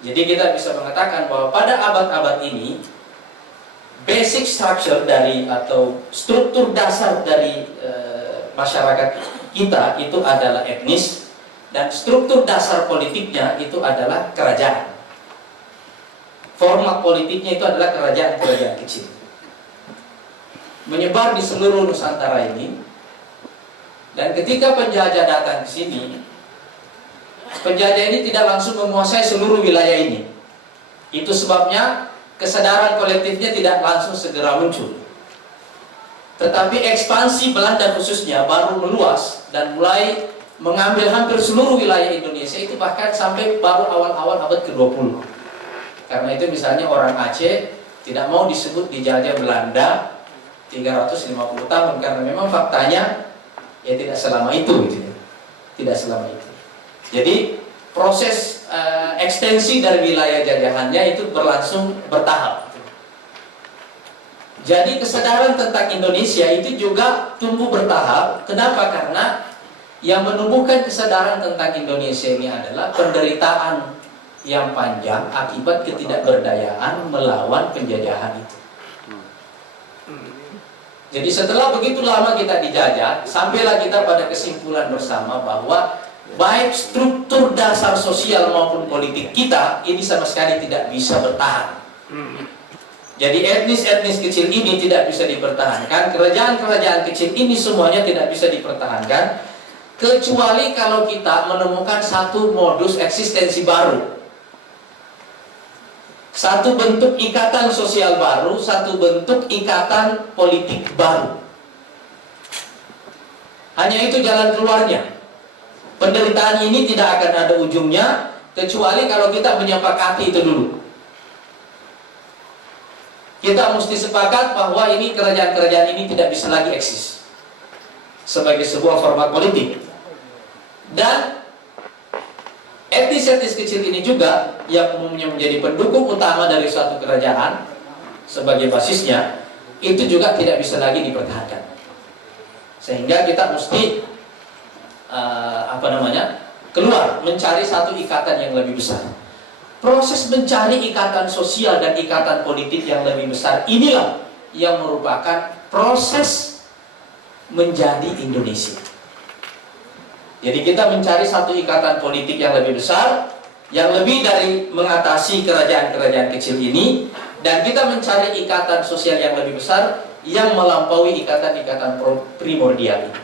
Jadi kita bisa mengatakan bahwa pada abad-abad ini basic structure dari atau struktur dasar dari masyarakat kita itu adalah etnis, dan struktur dasar politiknya itu adalah kerajaan. Format politiknya itu adalah kerajaan-kerajaan kecil, menyebar di seluruh Nusantara ini. Dan ketika penjajah datang ke sini, penjajah ini tidak langsung menguasai seluruh wilayah ini. Itu sebabnya kesadaran kolektifnya tidak langsung segera muncul. Tetapi ekspansi Belanda khususnya baru meluas dan mulai mengambil hampir seluruh wilayah Indonesia, itu bahkan sampai baru awal-awal abad ke-20. Karena itu misalnya orang Aceh tidak mau disebut dijajah Belanda 350 tahun, karena memang faktanya ya tidak selama itu gitu ya. Tidak selama itu. Jadi proses ekstensi dari wilayah jajahannya itu berlangsung bertahap. Jadi kesadaran tentang Indonesia itu juga tumbuh bertahap. Kenapa? Karena yang menumbuhkan kesadaran tentang Indonesia ini adalah penderitaan yang panjang akibat ketidakberdayaan melawan penjajahan itu. Jadi setelah begitu lama kita dijajah, sampailah kita pada kesimpulan bersama bahwa baik struktur dasar sosial maupun politik kita ini sama sekali tidak bisa bertahan. Jadi etnis-etnis kecil ini tidak bisa dipertahankan, kerajaan-kerajaan kecil ini semuanya tidak bisa dipertahankan, kecuali kalau kita menemukan satu modus eksistensi baru, satu bentuk ikatan sosial baru, satu bentuk ikatan politik baru. Hanya itu jalan keluarnya. Penderitaan ini tidak akan ada ujungnya kecuali kalau kita menyepakati itu dulu. Kita mesti sepakat bahwa ini kerajaan-kerajaan ini tidak bisa lagi eksis sebagai sebuah format politik. Dan etnis-etnis kecil ini juga yang umumnya menjadi pendukung utama dari suatu kerajaan sebagai basisnya, itu juga tidak bisa lagi dipertahankan. Sehingga kita mesti keluar mencari satu ikatan yang lebih besar. Proses mencari ikatan sosial dan ikatan politik yang lebih besar inilah yang merupakan proses menjadi Indonesia. Jadi kita mencari satu ikatan politik yang lebih besar, yang lebih dari mengatasi kerajaan-kerajaan kecil ini, dan kita mencari ikatan sosial yang lebih besar yang melampaui ikatan-ikatan primordial ini.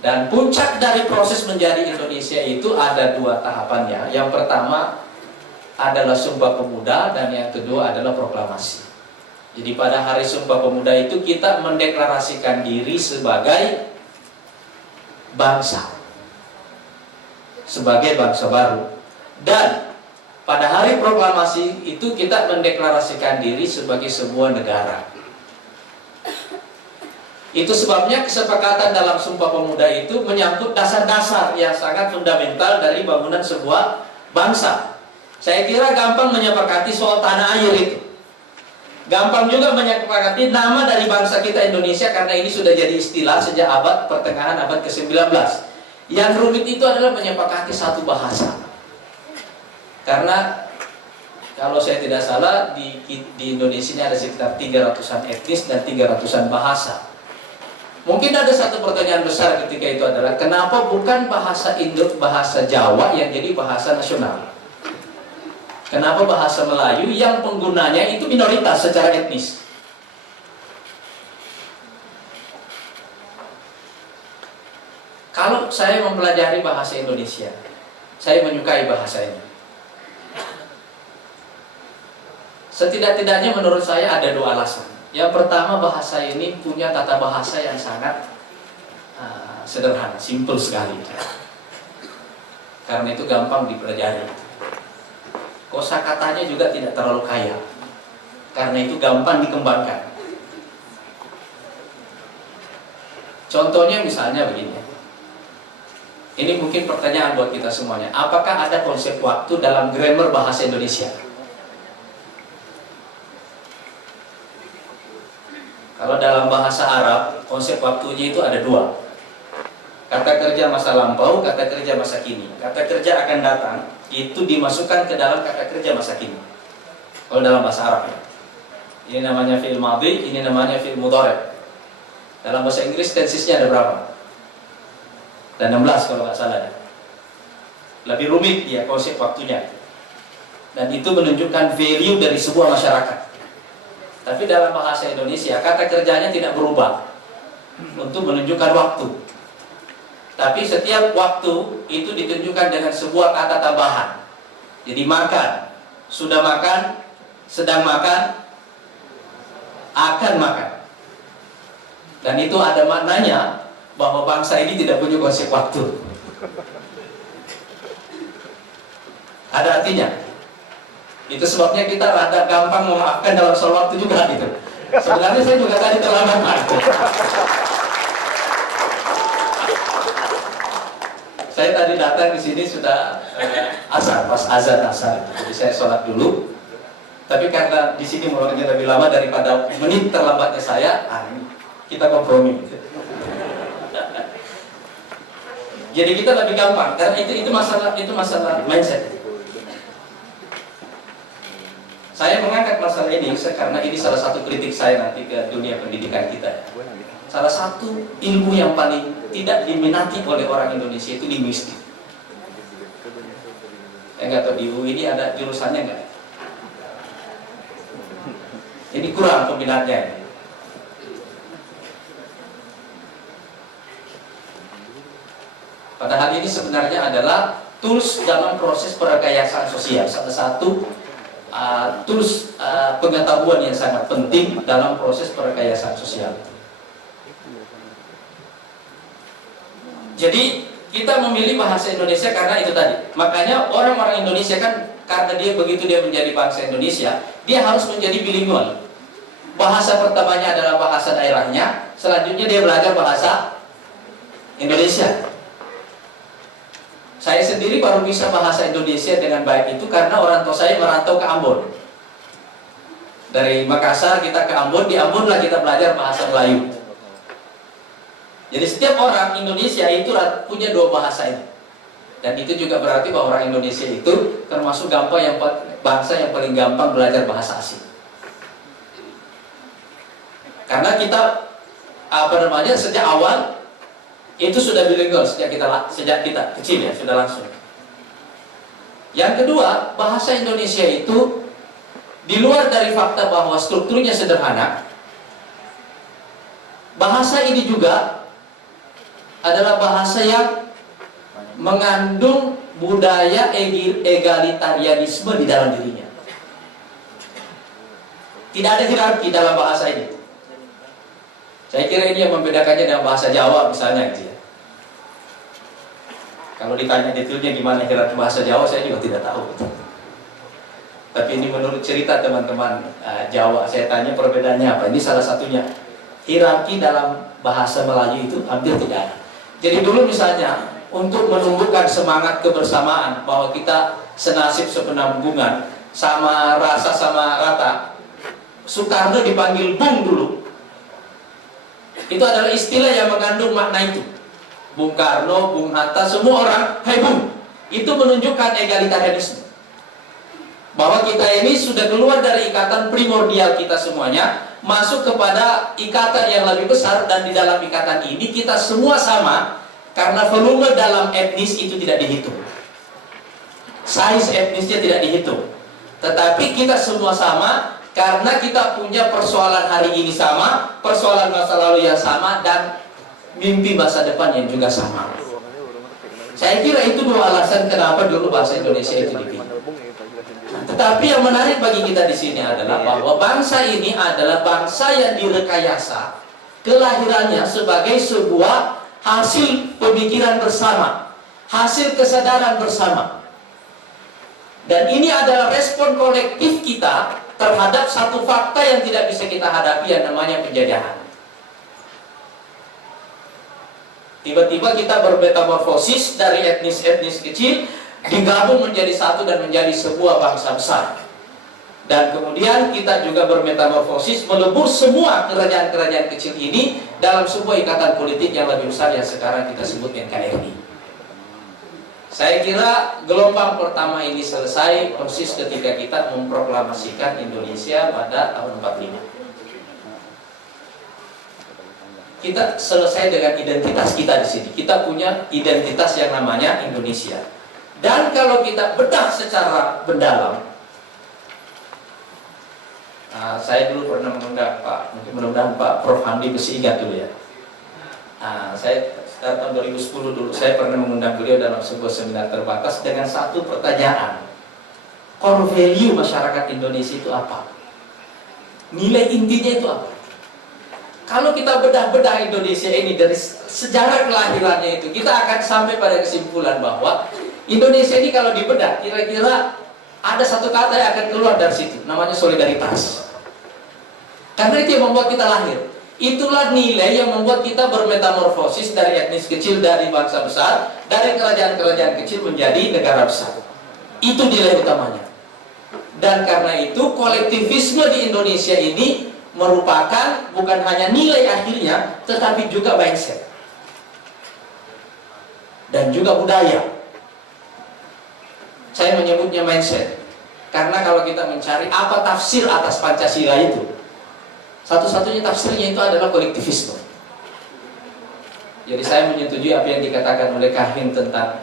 Dan puncak dari proses menjadi Indonesia itu ada dua tahapannya. Yang pertama adalah Sumpah Pemuda, dan yang kedua adalah proklamasi. Jadi pada hari Sumpah Pemuda itu kita mendeklarasikan diri sebagai bangsa, sebagai bangsa baru. Dan pada hari proklamasi itu kita mendeklarasikan diri sebagai sebuah negara. Itu sebabnya kesepakatan dalam Sumpah Pemuda itu menyangkut dasar-dasar yang sangat fundamental dari bangunan sebuah bangsa. Saya kira gampang menyepakati soal tanah air itu. Gampang juga menyepakati nama dari bangsa kita Indonesia, karena ini sudah jadi istilah sejak abad pertengahan abad ke-19. Yang rumit itu adalah menyepakati satu bahasa. Karena kalau saya tidak salah di Indonesia ini ada sekitar 300-an etnis dan 300-an bahasa. Mungkin ada satu pertanyaan besar ketika itu adalah kenapa bukan bahasa Jawa yang jadi bahasa nasional? Kenapa bahasa Melayu yang penggunanya itu minoritas secara etnis? Kalau saya mempelajari bahasa Indonesia, saya menyukai bahasa ini. Setidak-tidaknya menurut saya ada dua alasan. Yang pertama, bahasa ini punya tata bahasa yang sangat sederhana, simpel sekali. Karena itu gampang dipelajari. Kosakatanya juga tidak terlalu kaya. Karena itu gampang dikembangkan. Contohnya misalnya begini. Ini mungkin pertanyaan buat kita semuanya. Apakah ada konsep waktu dalam grammar bahasa Indonesia? Kalau dalam bahasa Arab, konsep waktunya itu ada dua. Kata kerja masa lampau, kata kerja masa kini. Kata kerja akan datang, itu dimasukkan ke dalam kata kerja masa kini. Kalau dalam bahasa Arab ya. Ini namanya fi'il madhi, ini namanya fi'il mudhari'. Dalam bahasa Inggris tensesnya ada berapa? Ada 16 kalau nggak salah ya. Lebih rumit ya konsep waktunya. Dan itu menunjukkan value dari sebuah masyarakat. Tapi dalam bahasa Indonesia kata kerjanya tidak berubah untuk menunjukkan waktu. Tapi setiap waktu itu ditunjukkan dengan sebuah kata tambahan. Jadi makan, sudah makan, sedang makan, akan makan. Dan itu ada maknanya bahwa bangsa ini tidak punya konsep waktu. Ada artinya. Itu sebabnya kita rada gampang memaafkan dalam soal waktu juga gitu. Sebenarnya saya juga tadi terlambat Pak. Saya tadi datang di sini sudah asar, pas azan asar. Jadi saya sholat dulu. Tapi karena di sini mulainya lebih lama daripada menit terlambatnya saya, kita kompromi. Jadi kita lebih gampang karena itu masalah mindset. Saya mengangkat masalah ini karena ini salah satu kritik saya nanti ke dunia pendidikan kita. Salah satu ilmu yang paling tidak diminati oleh orang Indonesia itu linguistik. Saya nggak tahu di UI ini ada jurusannya nggak? Ini kurang peminatnya. Padahal ini sebenarnya adalah tools dalam proses perekayasaan sosial. Salah satu tools pengetahuan yang sangat penting dalam proses perekayasaan sosial. Jadi kita memilih bahasa Indonesia karena itu tadi. Makanya orang-orang Indonesia kan karena dia begitu dia menjadi bangsa Indonesia, dia harus menjadi bilingual. Bahasa pertamanya adalah bahasa daerahnya, selanjutnya dia belajar bahasa Indonesia. Saya sendiri baru bisa bahasa Indonesia dengan baik itu karena orang tua saya merantau ke Ambon. Dari Makassar kita ke Ambon, di Ambon lah kita belajar bahasa Melayu. Jadi setiap orang Indonesia itu punya dua bahasa ini. Dan itu juga berarti bahwa orang Indonesia itu termasuk bangsa yang paling gampang belajar bahasa asing. Karena kita sejak awal itu sudah bilingual sejak kita kecil ya, sudah langsung. Yang kedua, bahasa Indonesia itu di luar dari fakta bahwa strukturnya sederhana, bahasa ini juga adalah bahasa yang mengandung budaya egalitarianisme di dalam dirinya. Tidak ada hierarki dalam bahasa ini. Saya kira ini yang membedakannya dengan bahasa Jawa misalnya gitu ya. Kalau ditanya detailnya gimana hierarki bahasa Jawa, saya juga tidak tahu. Tapi ini menurut cerita teman-teman Jawa, saya tanya perbedaannya apa. Ini salah satunya. Hierarki dalam bahasa Melayu itu hampir tidak ada. Jadi dulu misalnya untuk menumbuhkan semangat kebersamaan bahwa kita senasib sepenanggungan, sama rasa sama rata, Soekarno dipanggil Bung dulu. Itu adalah istilah yang mengandung makna itu. Bung Karno, Bung Hatta, semua orang, hai Bung. Itu menunjukkan egalitarianisme. Bahwa kita ini sudah keluar dari ikatan primordial kita semuanya, masuk kepada ikatan yang lebih besar, dan di dalam ikatan ini kita semua sama karena volume dalam etnis itu tidak dihitung, size etnisnya tidak dihitung, tetapi kita semua sama karena kita punya persoalan hari ini sama, persoalan masa lalu yang sama, dan mimpi masa depan yang juga sama. Saya kira itu dua alasan kenapa dulu bahasa Indonesia itu dipilih. Tetapi yang menarik bagi kita di sini adalah bahwa bangsa ini adalah bangsa yang direkayasa kelahirannya sebagai sebuah hasil pemikiran bersama, hasil kesadaran bersama. Dan ini adalah respon kolektif kita terhadap satu fakta yang tidak bisa kita hadapi, yang namanya penjajahan. Tiba-tiba kita bermetamorfosis dari etnis-etnis kecil digabung menjadi satu dan menjadi sebuah bangsa besar. Dan kemudian kita juga bermetamorfosis, melebur semua kerajaan-kerajaan kecil ini dalam sebuah ikatan politik yang lebih besar yang sekarang kita sebut NKRI. Saya kira gelombang pertama ini selesai persis ketika kita memproklamasikan Indonesia pada tahun 45. Kita selesai dengan identitas kita di sini. Kita punya identitas yang namanya Indonesia. Dan kalau kita bedah secara mendalam, saya dulu pernah mengundang Pak, mungkin mudah-mudahan Pak Prof. Hamdi masih ingat dulu ya. Saya tahun 2010 dulu, saya pernah mengundang beliau dalam sebuah seminar terbatas dengan satu pertanyaan. Core value masyarakat Indonesia itu apa? Nilai intinya itu apa? Kalau kita bedah-bedah Indonesia ini dari sejarah kelahirannya itu, kita akan sampai pada kesimpulan bahwa Indonesia ini kalau dibedah, kira-kira ada satu kata yang akan keluar dari situ, namanya solidaritas. Karena itu yang membuat kita lahir. Itulah nilai yang membuat kita bermetamorfosis dari etnis kecil, dari bangsa besar, dari kerajaan-kerajaan kecil menjadi negara besar. Itu nilai utamanya. Dan karena itu kolektivisme di Indonesia ini merupakan bukan hanya nilai akhirnya, tetapi juga mindset dan juga budaya. Saya menyebutnya mindset karena kalau kita mencari apa tafsir atas Pancasila itu, satu-satunya tafsirnya itu adalah kolektivisme. Jadi saya menyetujui apa yang dikatakan oleh Kahin tentang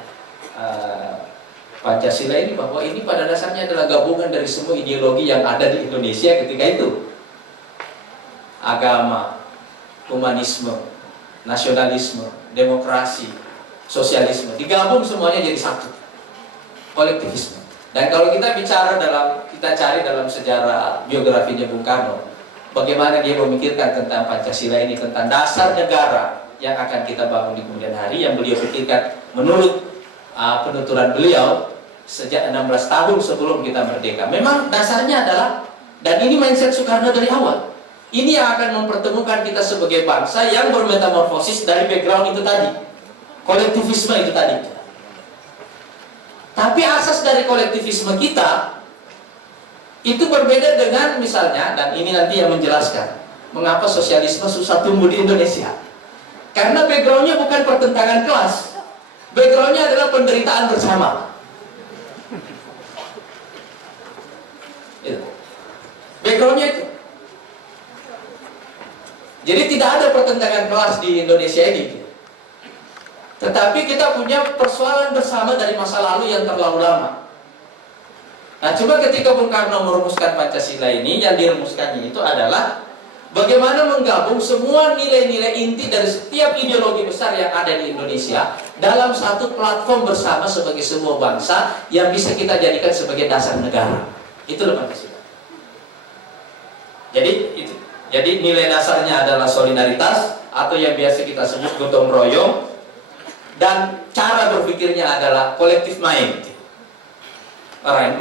Pancasila ini, bahwa ini pada dasarnya adalah gabungan dari semua ideologi yang ada di Indonesia ketika itu. Agama, humanisme, nasionalisme, demokrasi, sosialisme, digabung semuanya jadi satu, kolektivisme. Dan kalau kita cari dalam sejarah biografinya Bung Karno, bagaimana dia memikirkan tentang Pancasila ini, tentang dasar negara yang akan kita bangun di kemudian hari, yang beliau pikirkan menurut penuturan beliau sejak 16 tahun sebelum kita merdeka. Memang dasarnya adalah, dan ini mindset Soekarno dari awal, ini yang akan mempertemukan kita sebagai bangsa yang bermetamorfosis dari background itu tadi, kolektivisme itu tadi. Tapi asas dari kolektivisme kita itu berbeda dengan misalnya, dan ini nanti yang menjelaskan mengapa sosialisme susah tumbuh di Indonesia. Karena backgroundnya bukan pertentangan kelas, backgroundnya adalah penderitaan bersama. Backgroundnya itu. Jadi tidak ada pertentangan kelas di Indonesia ini. Tetapi kita punya persoalan bersama dari masa lalu yang terlalu lama. Nah, coba ketika Bung Karno merumuskan Pancasila ini, yang dirumuskannya itu adalah bagaimana menggabung semua nilai-nilai inti dari setiap ideologi besar yang ada di Indonesia dalam satu platform bersama sebagai sebuah bangsa yang bisa kita jadikan sebagai dasar negara. Itulah Pancasila. Jadi nilai dasarnya adalah solidaritas atau yang biasa kita sebut gotong royong, dan cara berpikirnya adalah kolektif mind,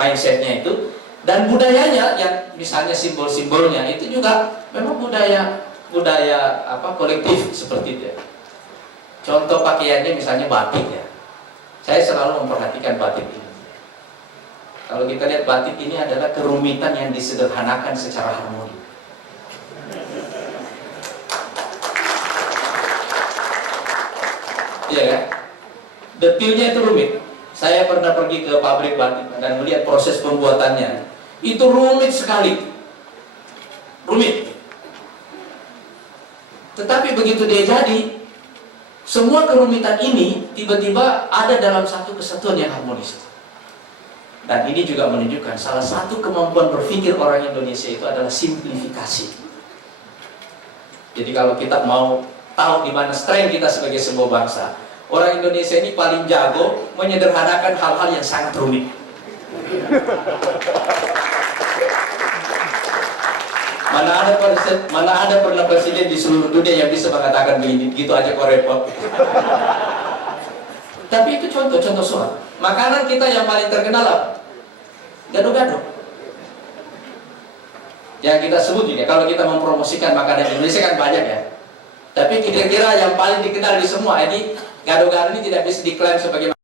mindsetnya itu, dan budayanya yang misalnya simbol-simbolnya itu juga memang budaya kolektif seperti itu. Contoh pakaiannya misalnya batik ya. Saya selalu memperhatikan batik ini. Kalau kita lihat batik ini adalah kerumitan yang disederhanakan secara harmoni. Iya kan? Detilnya itu rumit. Saya pernah pergi ke pabrik batik dan melihat proses pembuatannya. Itu rumit sekali. Rumit. Tetapi begitu dia jadi, semua kerumitan ini tiba-tiba ada dalam satu kesatuan yang harmonis. Dan ini juga menunjukkan salah satu kemampuan berpikir orang Indonesia itu adalah simplifikasi. Jadi kalau kita mau tahu di mana strength kita sebagai sebuah bangsa, orang Indonesia ini paling jago menyederhanakan hal-hal yang sangat rumit. Mana ada pernah presiden di seluruh dunia yang bisa mengatakan begini, gitu aja kok repot. Tapi itu contoh soal. Makanan kita yang paling terkenal apa? Gado-gado. Yang kita sebut juga, kalau kita mempromosikan makanan Indonesia kan banyak ya. Tapi kira-kira yang paling dikenal di semua ini, gado-gado ini tidak bisa diklaim sebagai